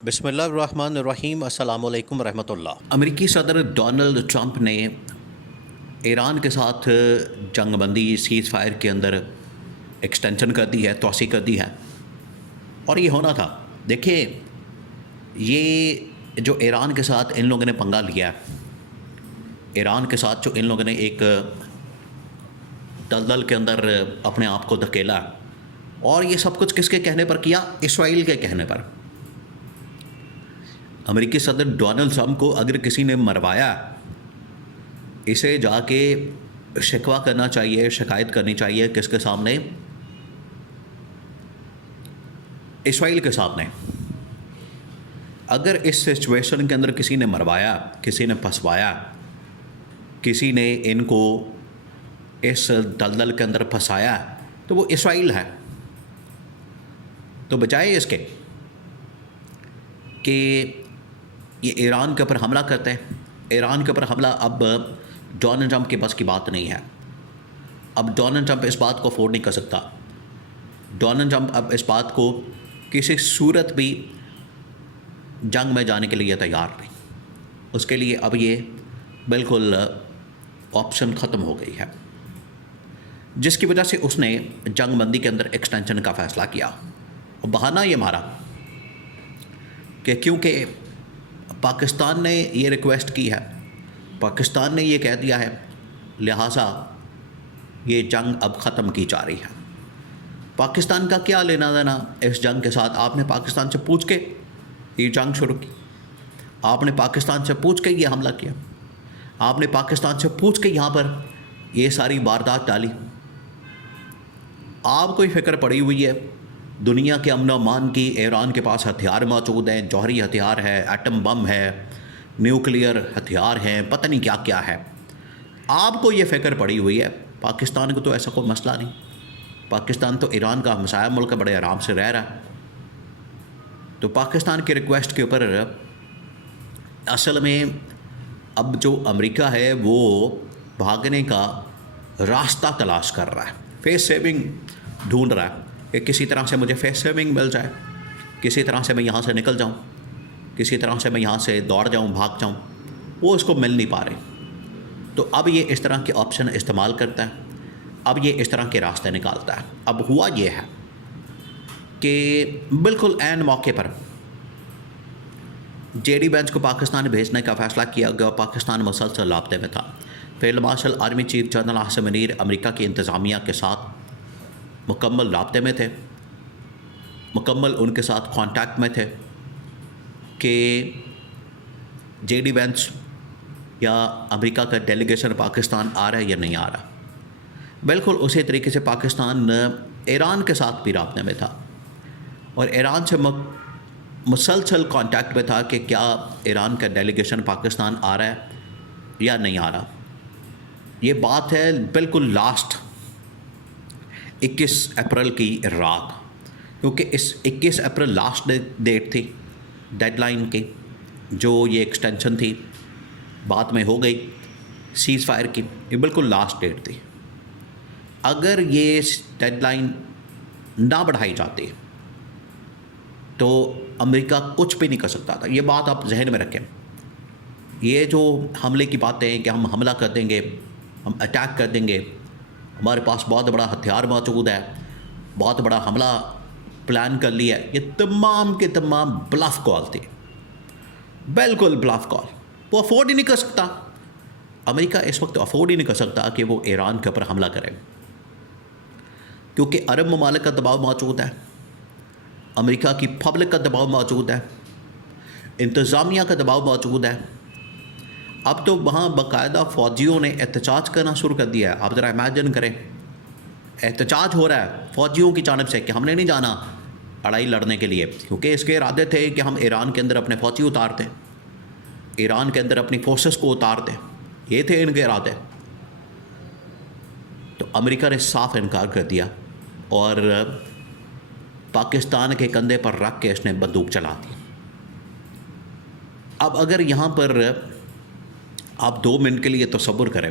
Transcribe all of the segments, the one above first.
بسم اللہ الرحمن الرحیم۔ السلام علیکم ورحمۃ اللہ۔ امریکی صدر ڈونلڈ ٹرمپ نے ایران کے ساتھ جنگ بندی سیز فائر کے اندر ایکسٹینشن کر دی ہے، توسیع کر دی ہے، اور یہ ہونا تھا۔ دیکھیے، یہ جو ایران کے ساتھ ان لوگوں نے پنگا لیا ہے، ایران کے ساتھ جو ان لوگوں نے ایک دلدل کے اندر اپنے آپ کو دھکیلا، اور یہ سب کچھ کس کے کہنے پر کیا؟ اسرائیل کے کہنے پر۔ امریکی صدر ڈونلڈ ٹرمپ کو اگر کسی نے مروایا، اسے جا کے شکوہ کرنا چاہیے، شکایت کرنی چاہیے کس کے سامنے؟ اسرائیل کے سامنے۔ اگر اس سچویشن کے اندر کسی نے مروایا، کسی نے پھنسوایا، کسی نے ان کو اس دلدل کے اندر پھنسایا، تو وہ اسرائیل ہے۔ تو بجائے اس کے کہ یہ ایران کے اوپر حملہ کرتے ہیں، ایران کے اوپر حملہ اب ڈونلڈ ٹرمپ کے بس کی بات نہیں ہے۔ اب ڈونلڈ ٹرمپ اس بات کو افورڈ نہیں کر سکتا۔ ڈونلڈ ٹرمپ اب اس بات کو کسی صورت بھی جنگ میں جانے کے لیے تیار نہیں۔ اس کے لیے اب یہ بالکل آپشن ختم ہو گئی ہے، جس کی وجہ سے اس نے جنگ بندی کے اندر ایکسٹینشن کا فیصلہ کیا، اور بہانہ یہ مارا کہ کیونکہ پاکستان نے یہ ریکویسٹ کی ہے، پاکستان نے یہ کہہ دیا ہے، لہٰذا یہ جنگ اب ختم کی جا رہی ہے۔ پاکستان کا کیا لینا دینا اس جنگ کے ساتھ؟ آپ نے پاکستان سے پوچھ کے یہ جنگ شروع کی، آپ نے پاکستان سے پوچھ کے یہ حملہ کیا، آپ نے پاکستان سے پوچھ کے یہاں پر یہ ساری واردات ڈالی۔ آپ کو ہی فکر پڑی ہوئی ہے دنیا کے امن و امان کی، ایران کے پاس ہتھیار موجود ہیں، جوہری ہتھیار ہے، ایٹم بم ہے، نیوکلیئر ہتھیار ہیں، پتہ نہیں کیا کیا ہے۔ آپ کو یہ فکر پڑی ہوئی ہے، پاکستان کو تو ایسا کوئی مسئلہ نہیں۔ پاکستان تو ایران کا ہمسایہ ملک ہے، بڑے آرام سے رہ رہا ہے۔ تو پاکستان کے ریکویسٹ کے اوپر اصل میں اب جو امریکہ ہے وہ بھاگنے کا راستہ تلاش کر رہا ہے، فیس سیونگ ڈھونڈ رہا ہے کہ کسی طرح سے مجھے فیس سیونگ مل جائے، کسی طرح سے میں یہاں سے نکل جاؤں، کسی طرح سے میں یہاں سے دوڑ جاؤں، بھاگ جاؤں۔ وہ اس کو مل نہیں پا رہے، تو اب یہ اس طرح کے آپشن استعمال کرتا ہے، اب یہ اس طرح کے راستے نکالتا ہے۔ اب ہوا یہ ہے کہ بالکل عین موقع پر جے ڈی وینس کو پاکستان بھیجنے کا فیصلہ کیا گیا، پاکستان مسلسل رابطے میں تھا۔ Field marshal army chief general Asim Munir امریکہ کی انتظامیہ کے ساتھ مکمل رابطے میں تھے، مکمل ان کے ساتھ کانٹیکٹ میں تھے کہ جے ڈی وینس یا امریکہ کا ڈیلیگیشن پاکستان آ رہا ہے یا نہیں آ رہا۔ بالکل اسی طریقے سے پاکستان ایران کے ساتھ بھی رابطے میں تھا، اور ایران سے مسلسل کانٹیکٹ میں تھا کہ کیا ایران کا ڈیلیگیشن پاکستان آ رہا ہے یا نہیں آ رہا۔ یہ بات ہے بالکل لاسٹ 21 اپریل کی رات، کیونکہ اس 21 اپریل لاسٹ ڈیٹ تھی ڈیڈ لائن کی، جو یہ ایکسٹینشن تھی بعد میں ہو گئی سیز فائر کی، یہ بالکل لاسٹ ڈیٹ تھی۔ اگر یہ ڈیڈ لائن نہ بڑھائی جاتی تو امریکہ کچھ بھی نہیں کر سکتا تھا۔ یہ بات آپ ذہن میں رکھیں۔ یہ جو حملے کی باتیں ہیں کہ ہم حملہ کر دیں گے، ہم اٹیک کر دیں گے، ہمارے پاس بہت بڑا ہتھیار موجود ہے، بہت بڑا حملہ پلان کر لیا ہے، یہ تمام کے تمام بلف کال تھی، بالکل بلف کال۔ وہ افورڈ ہی نہیں کر سکتا، امریکہ اس وقت افورڈ ہی نہیں کر سکتا کہ وہ ایران کے اوپر حملہ کرے، کیونکہ عرب ممالک کا دباؤ موجود ہے، امریکہ کی پبلک کا دباؤ موجود ہے، انتظامیہ کا دباؤ موجود ہے۔ اب تو وہاں باقاعدہ فوجیوں نے احتجاج کرنا شروع کر دیا ہے۔ آپ ذرا امیجن کریں، احتجاج ہو رہا ہے فوجیوں کی جانب سے کہ ہم نے نہیں جانا لڑائی لڑنے کے لیے، کیونکہ اس کے ارادے تھے کہ ہم ایران کے اندر اپنے فوجی اتار دیں، ایران کے اندر اپنی فورسز کو اتار دیں، یہ تھے ان کے ارادے۔ تو امریکہ نے صاف انکار کر دیا، اور پاکستان کے کندھے پر رکھ کے اس نے بندوق چلا دی۔ اب اگر یہاں پر آپ 2 منٹ کے لیے تصور کریں،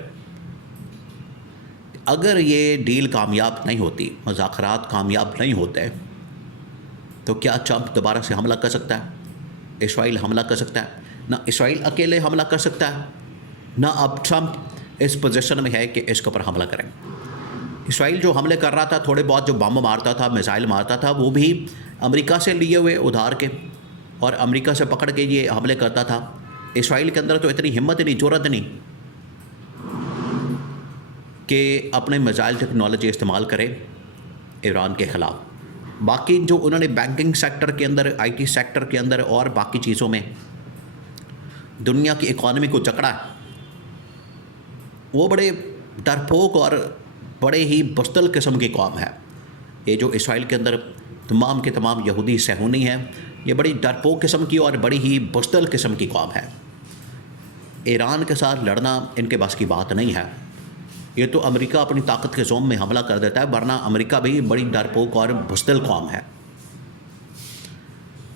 اگر یہ ڈیل کامیاب نہیں ہوتی، مذاکرات کامیاب نہیں ہوتے، تو کیا ٹرمپ دوبارہ سے حملہ کر سکتا ہے؟ اسرائیل حملہ کر سکتا ہے، نہ اسرائیل اکیلے حملہ کر سکتا ہے، نہ اب ٹرمپ اس پوزیشن میں ہے کہ اس کے اوپر حملہ کریں۔ اسرائیل جو حملے کر رہا تھا، تھوڑے بہت جو بم مارتا تھا، میزائل مارتا تھا، وہ بھی امریکہ سے لیے ہوئے ادھار کے، اور امریکہ سے پکڑ کے یہ حملے کرتا تھا۔ اسرائیل کے اندر تو اتنی ہمت نہیں، جرأت نہیں کہ اپنے میزائل ٹیکنالوجی استعمال کرے ایران کے خلاف۔ باقی جو انہوں نے بینکنگ سیکٹر کے اندر، آئی ٹی سیکٹر کے اندر اور باقی چیزوں میں دنیا کی اکانومی کو جکڑا ہے، وہ بڑے ڈرپوک اور بڑے ہی بزدل قسم کی قوم ہے۔ یہ جو اسرائیل کے اندر تمام کے تمام یہودی صہیونی ہیں، یہ بڑی ڈرپوک قسم کی اور بڑی ہی بزدل قسم کی قوم ہے۔ ایران کے ساتھ لڑنا ان کے بس کی بات نہیں ہے۔ یہ تو امریکہ اپنی طاقت کے زوم میں حملہ کر دیتا ہے، ورنہ امریکہ بھی بڑی ڈرپوک اور بزدل قوم ہے،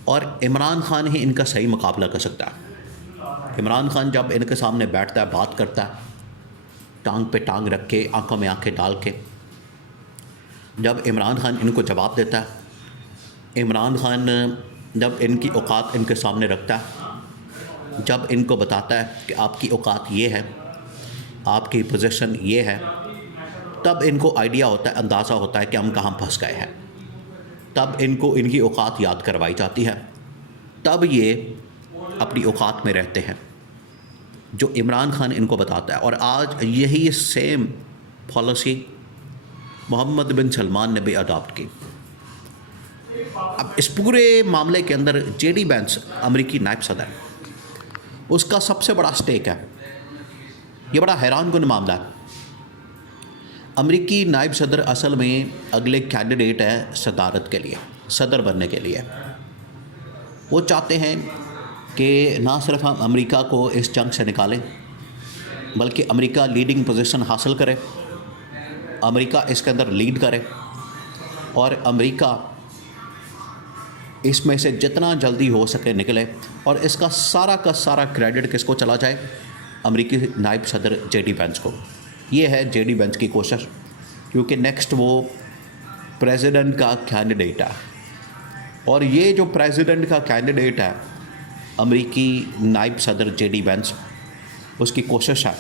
اور عمران خان ہی ان کا صحیح مقابلہ کر سکتا ہے۔ عمران خان جب ان کے سامنے بیٹھتا ہے، بات کرتا ہے، ٹانگ پہ ٹانگ رکھ کے، آنکھوں میں آنکھیں ڈال کے، جب عمران خان ان کو جواب دیتا ہے، عمران خان جب ان کی اوقات ان کے سامنے رکھتا ہے، جب ان کو بتاتا ہے کہ آپ کی اوقات یہ ہے، آپ کی پوزیشن یہ ہے، تب ان کو آئیڈیا ہوتا ہے، اندازہ ہوتا ہے کہ ہم کہاں پھنس گئے ہیں۔ تب ان کو ان کی اوقات یاد کروائی جاتی ہے، تب یہ اپنی اوقات میں رہتے ہیں جو عمران خان ان کو بتاتا ہے۔ اور آج یہی سیم پالیسی محمد بن سلمان نے بھی اڈاپٹ کی۔ اب اس پورے معاملے کے اندر جے ڈی وینس، امریکی نائب صدر، اس کا سب سے بڑا سٹیک ہے۔ یہ بڑا حیران کن معاملہ ہے۔ امریکی نائب صدر اصل میں اگلے کینڈیڈیٹ ہے صدارت کے لیے، صدر بننے کے لیے۔ وہ چاہتے ہیں کہ نہ صرف ہم امریکہ کو اس جنگ سے نکالیں، بلکہ امریکہ لیڈنگ پوزیشن حاصل کرے، امریکہ اس کے اندر لیڈ کرے، اور امریکہ اس میں سے جتنا جلدی ہو سکے نکلے، اور اس کا سارا کریڈٹ کس کو چلا جائے؟ امریکی نائب صدر جے ڈی وینس کو۔ یہ ہے جے ڈی وینس کی کوشش، کیونکہ نیکسٹ وہ پریزیڈنٹ کا کینڈیڈیٹ ہے، اور یہ جو پریزیڈنٹ کا کینڈیڈیٹ ہے امریکی نائب صدر جے ڈی وینس، اس کی کوشش ہے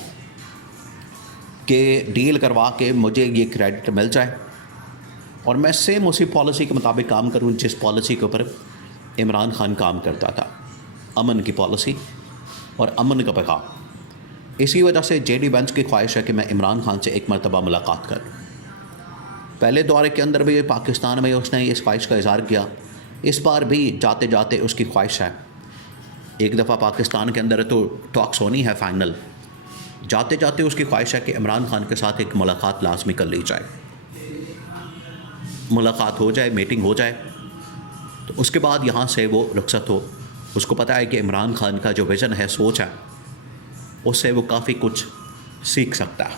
کہ ڈیل کروا کے مجھے یہ کریڈٹ مل جائے، اور میں سیم اسی پالیسی کے مطابق کام کروں جس پالیسی کے اوپر عمران خان کام کرتا تھا، امن کی پالیسی اور امن کا پیغام۔ اسی وجہ سے جے ڈی وینس کی خواہش ہے کہ میں عمران خان سے ایک مرتبہ ملاقات کروں۔ پہلے دورے کے اندر بھی پاکستان میں اس نے اس خواہش کا اظہار کیا، اس بار بھی جاتے جاتے اس کی خواہش ہے، ایک دفعہ پاکستان کے اندر تو ٹاکس ہونی ہے فائنل، جاتے جاتے اس کی خواہش ہے کہ عمران خان کے ساتھ ایک ملاقات لازمی کر لی جائے، ملاقات ہو جائے، میٹنگ ہو جائے، تو اس کے بعد یہاں سے وہ رخصت ہو۔ اس کو پتہ ہے کہ عمران خان کا جو ویژن ہے، سوچ ہے، اس سے وہ کافی کچھ سیکھ سکتا ہے۔